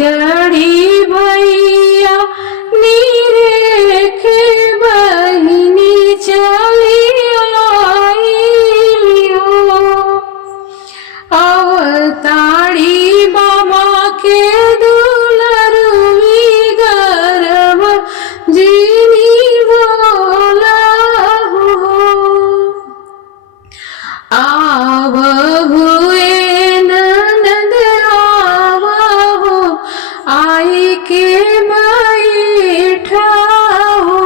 चढ़ी भैया नीरे के बहिनी चली आइलियो। अवतारी बाबा के दुलरुई गरब जिनी बोला हो। आवहु ननद आवहु आई के बैठा हो।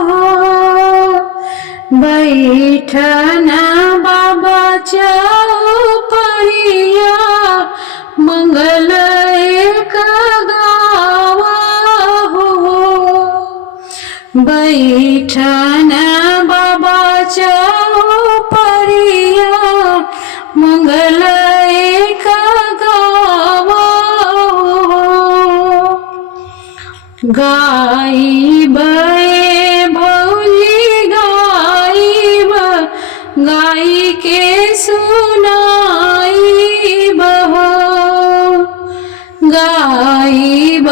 बैठन बाबा चौपरिया मंगल एक गावा हो। बैठन बाबा चौपरिया मंगल एक गावा हो। गाइब भौजी गाइब गाई के सुनाइब हो। गाइब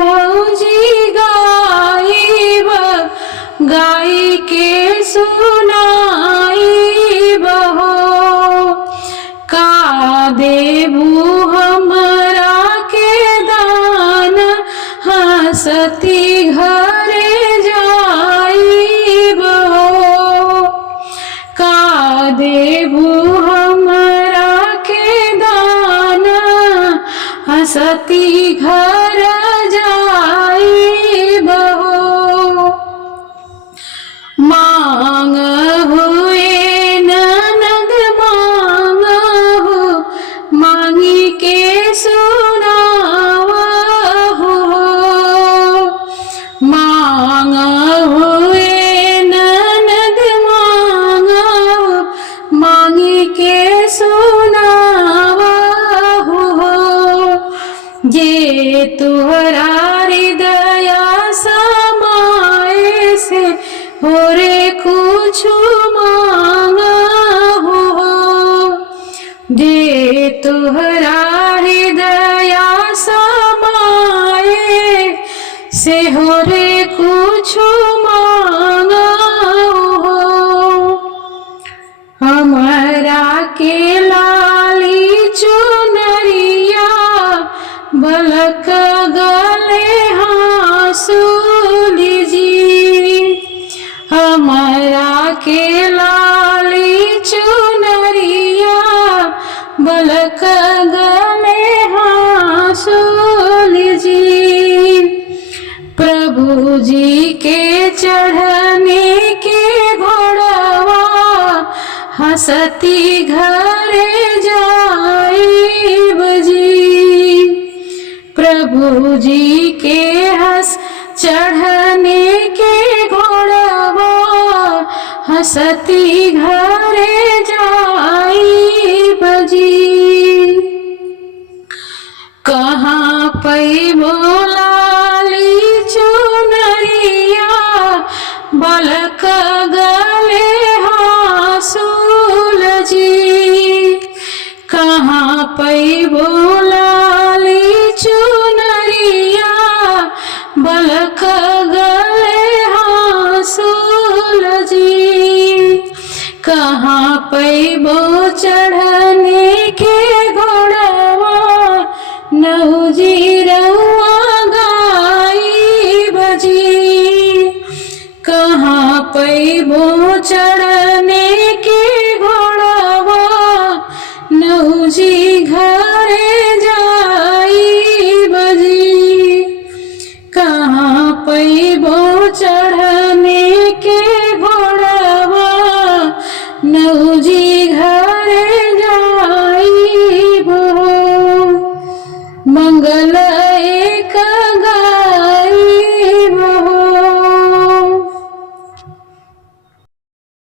भौजी गाइब गाई के सुनाइब हो। का देबू हमरा के दान हंसती घरे जाइब हो। का देबू हमरा के दान हंसती घर जाइब हो। मांग हुए ननद मांग हो मांगी के सुनावा हो। मांग हुए ननद मांग हो मांगी के सुनावा हो। जे तुहरा हृदय समाए से हो रे कुछ मांगा हो। जे तुहरा हृदय समाए से हो रे कुछ मांगा हो। हमरा के लाली चुनरिया बलक गले हासूली जी। हमरा के लाली चुनरिया बलक गले हासूली जी। प्रभु जी के चढ़ने के घोड़वा हंसती घरे जाइब जी। प्रभु जी के हंस चढ़ने के घोड़वा हंसती घरे जाइब जी।